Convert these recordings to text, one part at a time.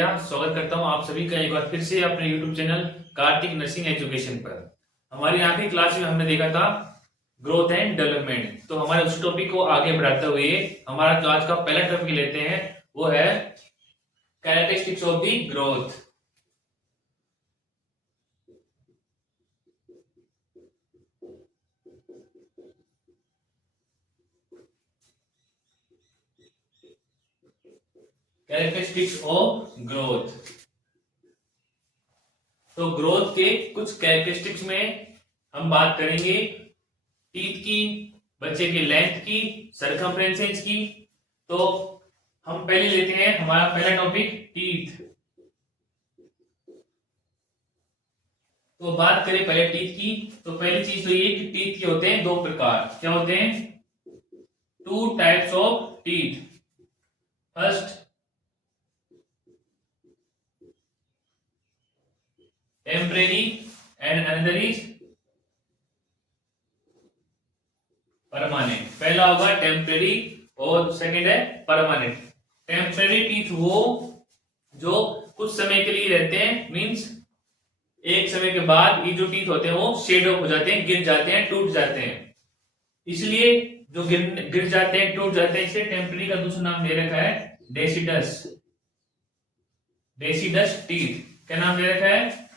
भैया, स्वागत करता हूं आप सभी का एक बार फिर से अपने YouTube channel Kartik nursing education पर। हमारी यहाँ की क्लास में हमने देखा था ग्रोथ एंड डेवलपमेंट। तो हमारे उस टॉपिक को आगे बढ़ाते हुए हमारा क्लास का पहला टॉपिक लेते हैं, वो है characteristics of the growth. Characteristics of growth. तो ग्रोथ के कुछ कैरेक्टरिस्टिक्स में हम बात करेंगे टीथ की, बच्चे की लेंथ की, सरकमफ्रेंसेस की। तो हम पहले लेते हैं हमारा पहला टॉपिक टीथ। तो बात करें पहले टीथ की, तो पहली चीज तो ये कि टीथ के होते हैं दो प्रकार। क्या होते हैं? Two types of teeth. First temporary and another is permanent. पहला होगा टेम्परेरी और सेकंड है परमानेंट। टेम्परेरी टीथ वो जो कुछ समय के लिए रहते हैं, मींस एक समय के बाद ये जो टीथ होते हैं वो शेड ऑफ हो जाते हैं, गिर जाते हैं, टूट जाते हैं। इसलिए जो गिर जाते हैं, टूट जाते हैं, इसे टेम्परेरी का दूसरा नाम दे रखा है डेसिडस। डेसिडस टीथ क्या नाम दे रखा है?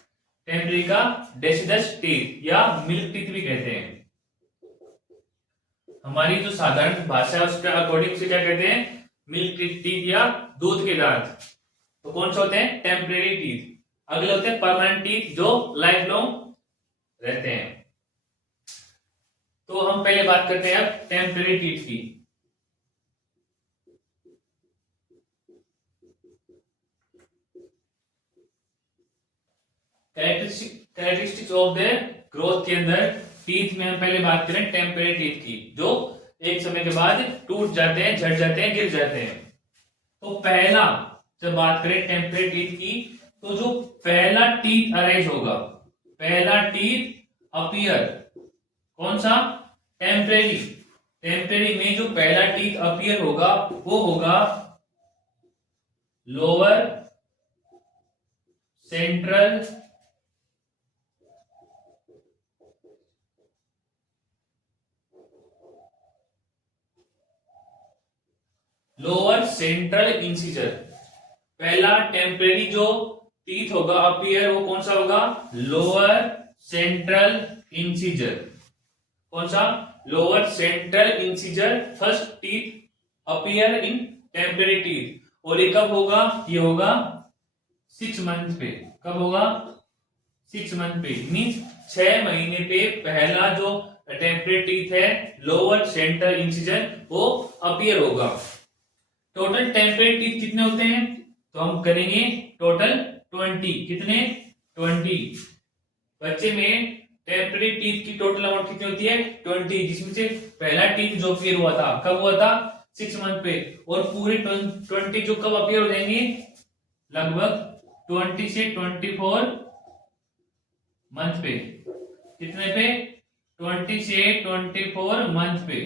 टेम्परेरी का डेसिडस टीथ या मिल्क टीथ भी कहते हैं। हमारी जो साधारण भाषा है उसके अकॉर्डिंग से क्या कहते हैं? मिल्क टीथ या दूध के दांत। तो कौन से होते हैं? Temporary teeth. अगले होते हैं परमानेंट टीथ जो लाइफ लॉन्ग रहते हैं। तो हम पहले बात करते हैं अब टेम्परेरी टीथ की। कैरेक्टरिस्टिक्स ऑफ द ग्रोथ के अंदर टीथ में हम पहले बात करें टेम्परेरी टीथ की, जो एक समय के बाद टूट जाते हैं, झड़ जाते हैं, गिर जाते हैं। तो पहला जब बात करें टेम्परेरी टीथ की, तो जो पहला टीथ अराइज होगा, पहला टीथ अपीयर, कौन सा? टेम्परेरी। टेम्परेरी में जो पहला टीथ अपीयर होगा वो होगा lower central lower central incisor. पहला टेम्परेरी जो टीथ होगा अपीयर, वो कौन सा होगा? Lower central incisor. कौन सा? Lower central incisor first teeth appear in temporary teeth. और ये कब होगा? ये होगा 6 मंथ पे। कब होगा? 6 मंथ पे, मीन्स 6 महीने पे पहला जो टेम्परेरी टीथ है लोअर सेंट्रल इंसिजर वो अपीयर होगा। टोटल टेम्परेरी टीथ कितने होते हैं? तो हम करेंगे टोटल 20। कितने? 20। बच्चे में टेम्परेरी टीथ की टोटल अमाउंट कितनी होती है? 20, जिसमें से पहला टीथ जो अपीयर हुआ था कब हुआ था? 6 मंथ पे। और पूरे 20 जो कब अपीयर हो जाएंगे? लगभग 20 से 24 मंथ पे। कितने पे? 20 से 24 मंथ पे।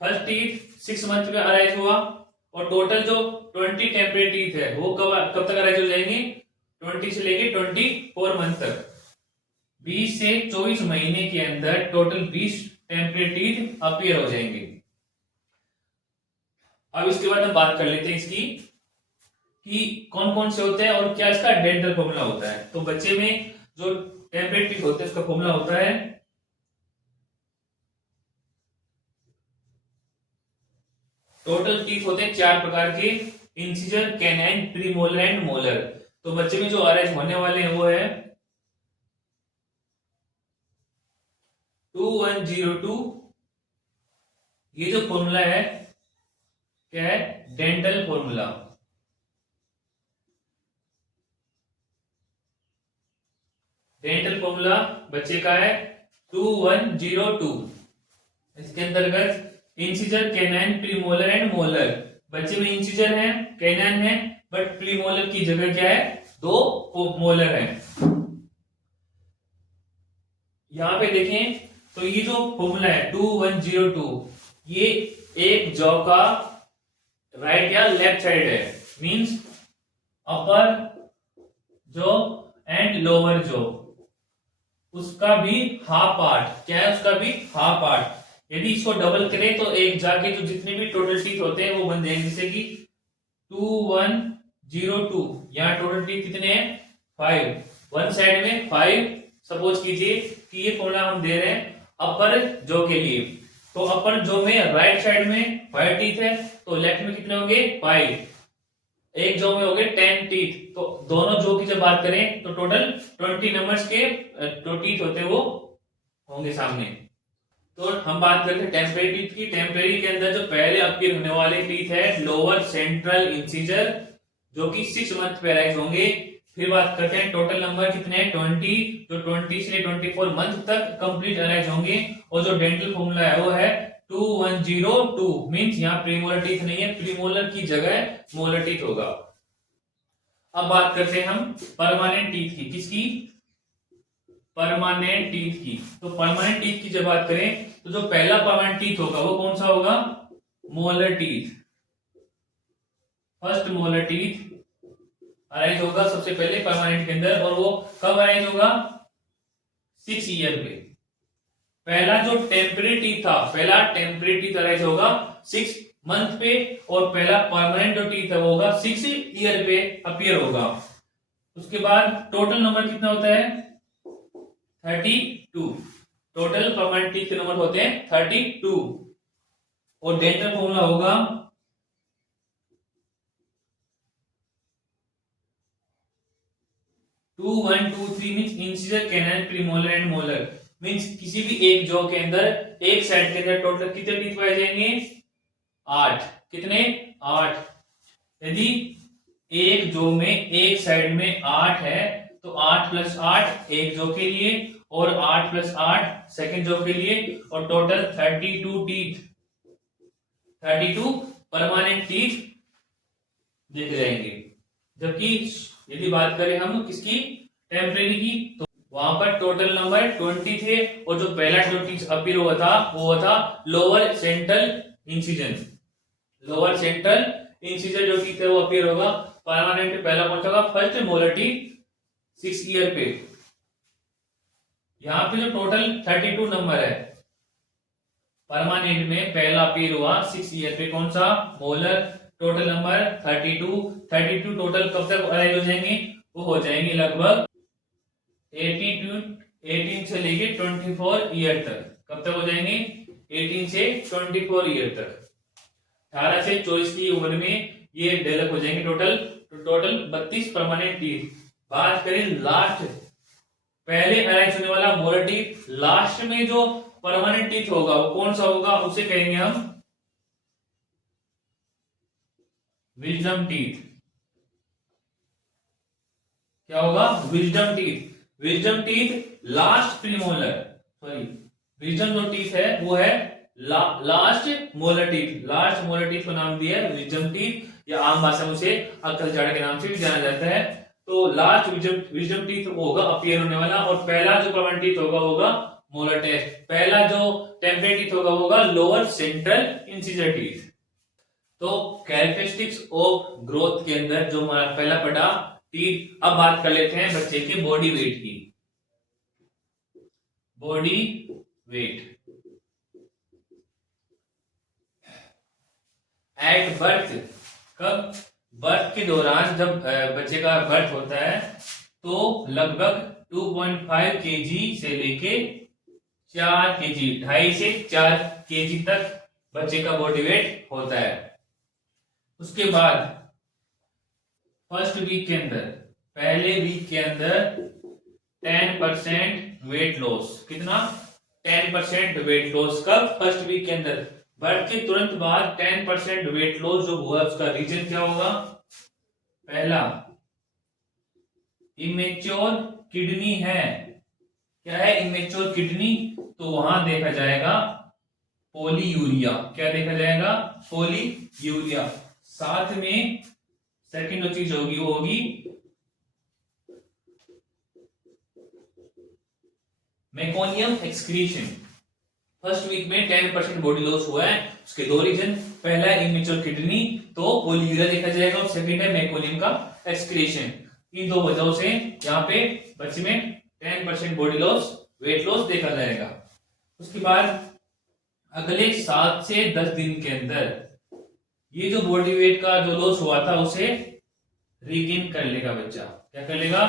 फर्स्ट टीथ 6 मंथ में अराइज हुआ और टोटल जो 20 टेम्परेरी टीथ है वो कब तक अराइज हो जाएंगे? 20 से लेके 24 मंथ तक। 20 से 24 महीने के अंदर टोटल 20 टेम्परेरी टीथ अपीयर हो जाएंगे। अब इसके बाद हम बात कर लेते हैं इसकी कि कौन कौन से होते हैं और क्या इसका डेंटल फॉर्मूला होता है। तो बच्चे में जो टेम्परेरी टीथ होते हैं उसका फॉर्मूला होता है टोटल टीथ होते हैं 4 प्रकार के: incisor, canine, premolar and molar. तो बच्चे में जो अराइज होने वाले हैं वो है 2102। ये जो फॉर्मूला है क्या है? Dental formula. डेंटल फॉर्मूला बच्चे का है 2102। इसके अंतर्गत incisor, canine, premolar and molar. बच्चे में इंसिजर है, कैनाइन है, बट प्रीमोलर की जगह क्या है? 2 मोलर है। यहां पे देखें तो ये जो फॉर्मूला है 2102, ये एक जॉ का राइट या लेफ्ट साइड है। मींस अपर जो एंड लोअर जो, उसका भी हाफ पार्ट। क्या है? उसका भी हाफ पार्ट। यदि इसको डबल करें तो एक जाके जो जितने भी टोटल टीथ होते हैं वो बन जाएंगे, जैसे कि 2102। यहाँ टोटल टीथ कितने हैं? 5। वन साइड में 5। सपोज कीजिए कि ये फॉर्मूला हम दे रहे हैं अपर जो के लिए, तो अपर जो में राइट साइड में 5 टीथ है, तो लेफ्ट में कितने होंगे? 5। एक जो में हो गए 10 टीथ, तो दोनों जो की जब बात करें तो टोटल 20 नंबर्स के जो टीथ होते हैं वो होंगे सामने। तो हम बात करते हैं टेम्परेरी टीथ की। टेम्परेरी के अंदर जो पहले अपीयर होने वाले टीथ है लोअर सेंट्रल इंसिजर, जो कि 6 मंथ पे अराइज होंगे। फिर बात करते हैं टोटल नंबर कितने हैं? 20, जो 20 से 24 मंथ तक कंप्लीट अराइज होंगे। और जो डेंटल फॉर्मूला है वो है 2102। मींस यहाँ प्रीमोलर टीथ नहीं है, प्रीमोलर की जगह मोलर टीथ होगा। अब बात करते हैं हम परमानेंट टीथ की। किसकी? परमानेंट टीथ की। तो परमानेंट टीथ की जब बात करें तो जो पहला परमानेंट टीथ होगा वो कौन सा होगा? Molar teeth. First molar teeth arise होगा सबसे पहले परमानेंट के अंदर, और वो कब अराइज होगा? 6 ईयर पे। पहला जो टेम्परेरी टीथ था, पहला टेम्परेरी टीथ अराइज होगा 6 मंथ पे, और पहला परमानेंट जो टीथ है वो होगा 6 ईयर पे अपीयर होगा। उसके बाद टोटल नंबर कितना होता है? 32। टोटल परमानेंट टीथ के नंबर होते हैं 32। और डेंटल फॉर्मूला होगा 2123। Means incisor, canine, premolar and molar. Means किसी भी एक जॉ के अंदर एक साइड के अंदर टोटल कितने टीथ पाए जाएंगे? 8। कितने? 8। यदि एक जॉ में एक साइड में 8 है तो 8 + 8 एक जॉ के लिए, और 8 + 8 सेकंड जॉ के लिए, और टोटल 32 टीथ, 32 परमानेंट टीथ दिख जाएंगे। जबकि यदि बात करें हम किसकी? टेम्परेरी की, तो वहां पर टोटल नंबर 20 थे, और जो पहला 20 अपीयर हुआ था वो हुआ था lower central incision. Lower central incision जो टीथ है वो अपीयर होगा परमानेंट पे। पहला कौन सा होगा? फर्स्ट मोलर टीथ 6 ईयर पे। यहाँ पे जो टोटल 32 नंबर है परमानेंट में, पहला अपीयर हुआ 6 ईयर पे। कौन सा? मोलर। Total number 32। 32 टोटल कब तक अराइज हो जाएंगे? वो हो जाएंगे लगभग 18 से लेके 24 ईयर तक। कब तक हो जाएंगे? 18 से 24 ईयर तक। 18 से 24 की उम्र में ये डेवलप हो जाएंगे टोटल। तो टोटल 32 परमानेंट टीथ। बात करें लास्ट, पहले अराइज होने वाला मोलर टीथ, लास्ट में जो परमानेंट टीथ होगा वो कौन सा होगा? उसे कहेंगे हम विजडम टीथ। क्या होगा? Wisdom teeth. Wisdom teeth last premolar, sorry, wisdom जो टीथ है वो है last molar teeth. Last molar teeth को नाम दिया है विजडम टीथ, या आम भाषा में उसे अक्ल झाड़ा के नाम से भी जाना जाता है। तो लास्ट विजडम टीथ होगा अपीयर होने वाला, और पहला जो परमानेंट टीथ होगा मोलर टेस्ट। पहला जो टेम्परेरी टीथ होगा लोअर सेंट्रल इंसिजर टीथ। तो कैरेक्टरिस्टिक्स ऑफ ग्रोथ के अंदर जो हमारा पहला पढ़ा टीथ। अब बात कर लेते हैं बच्चे के बॉडी वेट की। Body weight at birth. कब? बर्थ के दौरान जब बच्चे का बर्थ होता है तो लगभग 2.5 केजी से लेके 4 केजी, 2.5 से 4 केजी तक बच्चे का बॉडी वेट होता है। उसके बाद फर्स्ट वीक के अंदर, पहले वीक के अंदर 10% वेट लॉस। कितना? 10% वेट लॉस। कब? फर्स्ट वीक के अंदर। बर्थ के तुरंत बाद 10% वेट लॉस जो हुआ उसका रीजन क्या होगा? पहला, इमेच्योर किडनी है। क्या है? Immature kidney. तो वहां देखा जाएगा पॉलीयूरिया। क्या देखा जाएगा? पॉलीयूरिया। साथ में सेकंड जो चीज होगी वो होगी मेकोनियम एक्सक्रीशन। फर्स्ट वीक में 10% बॉडी लॉस हुआ है, उसके दो रीजन, पहला है इमेच्योर किडनी तो पोलियूरिया देखा जाएगा और सेकंड है मेकोनियम का एक्सक्रीशन। इन दो वजहों से यहाँ पे बच्चे में 10% बॉडी लॉस, वेट लॉस देखा जाएगा। उसके बाद अगले 7 से 10 दिन के अंदर ये जो बॉडी वेट का जो लॉस हुआ था उसे रिगेन कर लेगा बच्चा। क्या कर लेगा?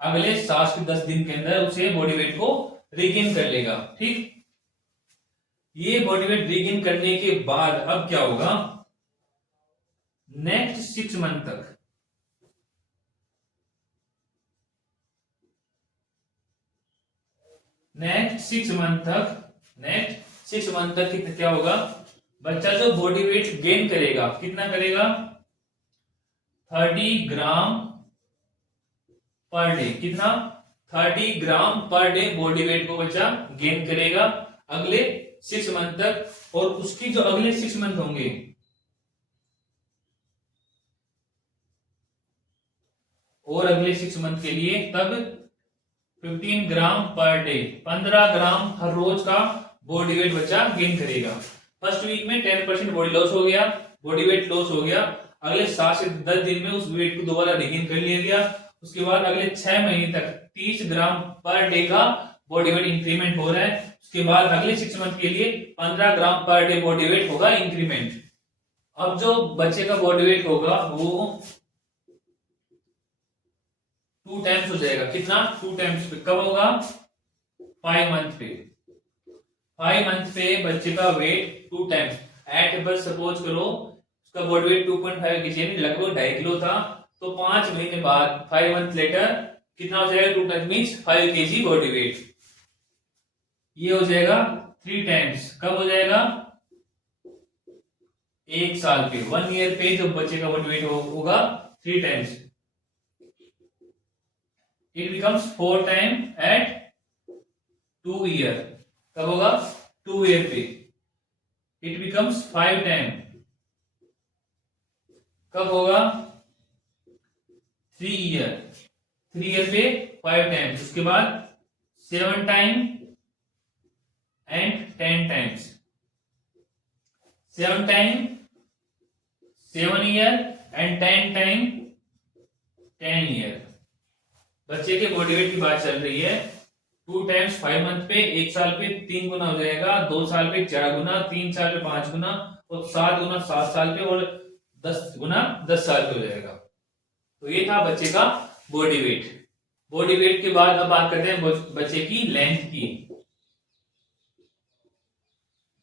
अगले 7 से 10 दिन के अंदर उसे बॉडी वेट को रिगेन कर लेगा। ठीक, ये बॉडी वेट रिगेन करने के बाद अब क्या होगा? नेक्स्ट 6 मंथ तक, नेक्स्ट 6 मंथ तक क्या होगा? बच्चा जो बॉडी वेट गेन करेगा, कितना करेगा? 30 ग्राम पर डे। कितना? 30 ग्राम पर डे बॉडी वेट को बच्चा गेन करेगा अगले 6 मंथ तक। और उसकी जो अगले 6 मंथ होंगे, और अगले 6 मंथ के लिए तब 15 ग्राम पर डे, 15 ग्राम हर रोज का बॉडी वेट बच्चा गेन करेगा। फर्स्ट वीक में 10% बॉडी लॉस हो गया, बॉडी वेट लॉस हो गया। अगले 7 से 10 दिन में उस वेट को दोबारा रिगेन कर लिया गया। उसके बाद अगले 6 महीने तक 30 ग्राम पर डे का बॉडी वेट इंक्रीमेंट हो रहा है। उसके बाद अगले 6 मंथ के लिए 15 ग्राम पर डे बॉडी वेट होगा इंक्रीमेंट। अब जो बच्चे का बॉडी वेट होगा वो 2 टाइम्स हो जाएगा। कितना? 2 टाइम्स पे। कब होगा? 5 मंथ पे। 5 मंथ पे बच्चे का weight 2 times. At birth suppose करो उसका बॉडी वेट 2.5 kg यानी लगभग 2.5 किलो था, तो 5 महीने बाद 5 मंथ लेटर कितना हो जाएगा? 2 times means 5 kg body weight. ये हो जाएगा 3 टाइम्स। कब हो जाएगा? 1 साल पे, 1 ईयर पे जब बच्चे का बॉडी वेट होगा 3 times, it becomes 4 time at 2 year. कब होगा? 2 ईयर पे। it becomes 5 time. कब होगा? 3 ईयर। 3 ईयर पे 5 टाइम्स। उसके बाद 7 time and 10 times. 7 time 7 year and 10 time 10 year. बच्चे के बॉडी वेट की बात चल रही है। 2 टाइम्स 5 मंथ पे, 1 साल पे 3 गुना हो जाएगा, 2 साल पे 4 गुना, 3 साल पे 5 गुना, और 7 गुना 7 साल पे, और 10 गुना 10 साल पे हो जाएगा। तो ये था बच्चे का बॉडी वेट। बॉडी वेट के बाद अब बात करते हैं बच्चे की लेंथ की।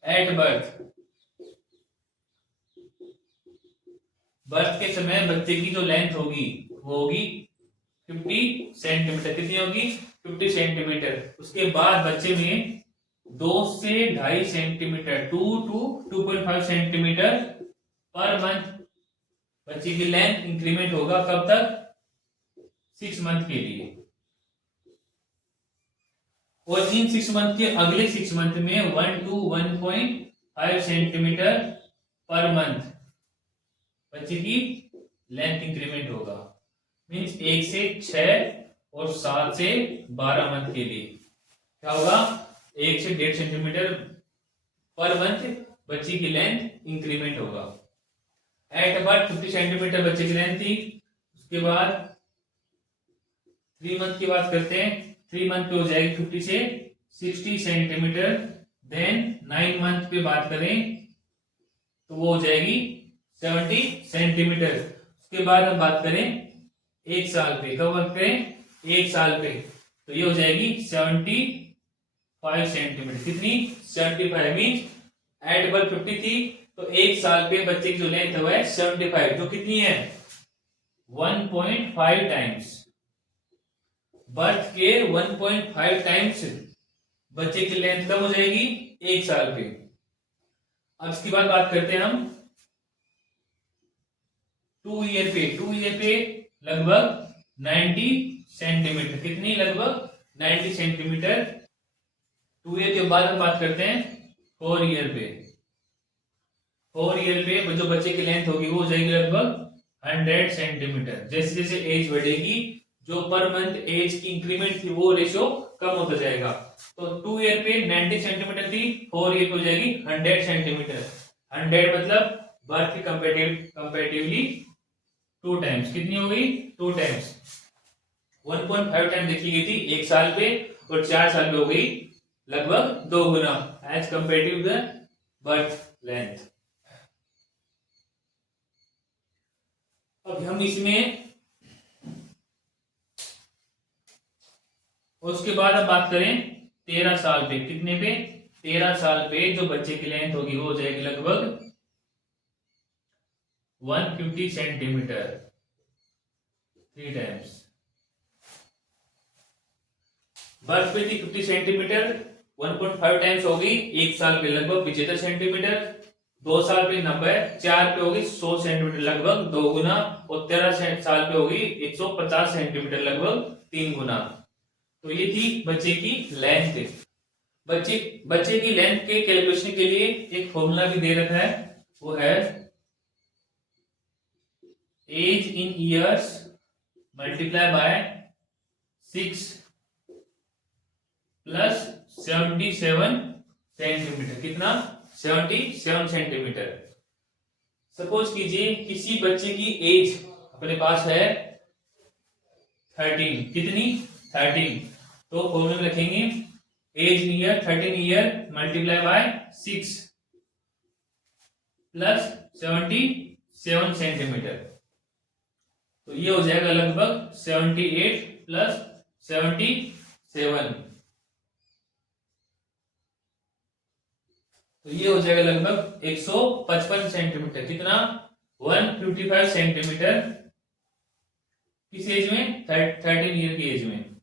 एट बर्थ, बर्थ के समय बच्चे की जो लेंथ होगी वो होगी 50 सेंटीमीटर। कितनी होगी? 50 सेंटीमीटर। उसके बाद बच्चे में 2 से 2.5 centimetre, 2 to 2.5 centimetre per month बच्चे की लेंथ इंक्रीमेंट होगा। कब तक? 6 मंथ के लिए। और इन 6 मंथ के अगले 6 मंथ में 1 to 1.5 सेंटीमीटर पर मंथ बच्चे की लेंथ इंक्रीमेंट होगा। मीन्स 1 से 6 और 7 से 12 मंथ के लिए क्या होगा? 1 से 1.5 सेंटीमीटर पर मंथ बच्चे की लेंथ इंक्रीमेंट होगा। एट बर्थ 50 सेंटीमीटर बच्चे की लेंथ थी। उसके बाद 3 मंथ की बात करते हैं। 3 मंथ पे हो जाएगी 50 से 60 सेंटीमीटर। देन 9 मंथ पे बात करें तो वो हो जाएगी 70 सेंटीमीटर। उसके बाद हम बात करें 1 साल पे, कब बात करें? 1 साल पे, तो ये हो जाएगी 75 सेंटीमीटर। कितनी? 75 मीन्स एट बर्थ 50 थी, तो 1 साल पे बच्चे की जो लेंथ है 75, जो कितनी है? 1.5 टाइम्स। बर्थ के 1.5 टाइम्स बच्चे की लेंथ कब हो जाएगी? 1 साल पे। अब इसके बाद बात करते हैं हम 2 ईयर पे। 2 ईयर पे लगभग 90 सेंटीमीटर। कितनी? लगभग 90 सेंटीमीटर। 2 ईयर के बाद हम बात करते हैं 4 ईयर पे। 4 ईयर पे जो बच्चे की लेंथ होगी वो हो जाएगी लगभग 100 सेंटीमीटर। जैसे जैसे एज बढ़ेगी जो पर मंथ एज की इंक्रीमेंट थी वो रेशियो कम होता जाएगा। तो 2 ईयर पे 90 सेंटीमीटर थी, 4 ईयर पे हो जाएगी 100 सेंटीमीटर। 100 मतलब बर्थ के कंपेरेटिवली 2 टाइम्स। कितनी हो गई? 2 टाइम्स। 1.5 टाइम देखी गई थी 1 साल पे, और 4 साल पे हो गई लगभग 2 गुना as comparative the birth length. अब हम इसमें उसके बाद अब बात करें 13 साल पे। कितने पे? 13 साल पे जो बच्चे की लेंथ होगी वो हो जाएगी लगभग 150 सेंटीमीटर, 3 टाइम्स। बर्थ पे थी 50 सेंटीमीटर, 1.5 टाइम्स होगी 1 साल पे लगभग 75 सेंटीमीटर, 2 साल पे 90, 4 पे होगी 100 सेंटीमीटर लगभग 2 गुना, और 13 साल पे होगी 150 सेंटीमीटर लगभग 3 गुना। तो ये थी बच्चे की लेंथ। बच्चे की लेंथ के कैलकुलेशन के लिए एक फॉर्मूला भी दे रखा है, वो है age in years multiply by 6 plus 77 centimetre. कितना? 77 सेंटीमीटर। सपोज कीजिए किसी बच्चे की एज अपने पास है 13। कितनी? 13। तो फॉर्मूला में लिखेंगे age year 13 year multiply by 6 plus 77 centimetre. तो ये हो जाएगा लगभग 78 प्लस 77। तो ये हो जाएगा लगभग 155 सेंटीमीटर। कितना? 155 सेंटीमीटर। किस एज में? 13 ईयर की एज में।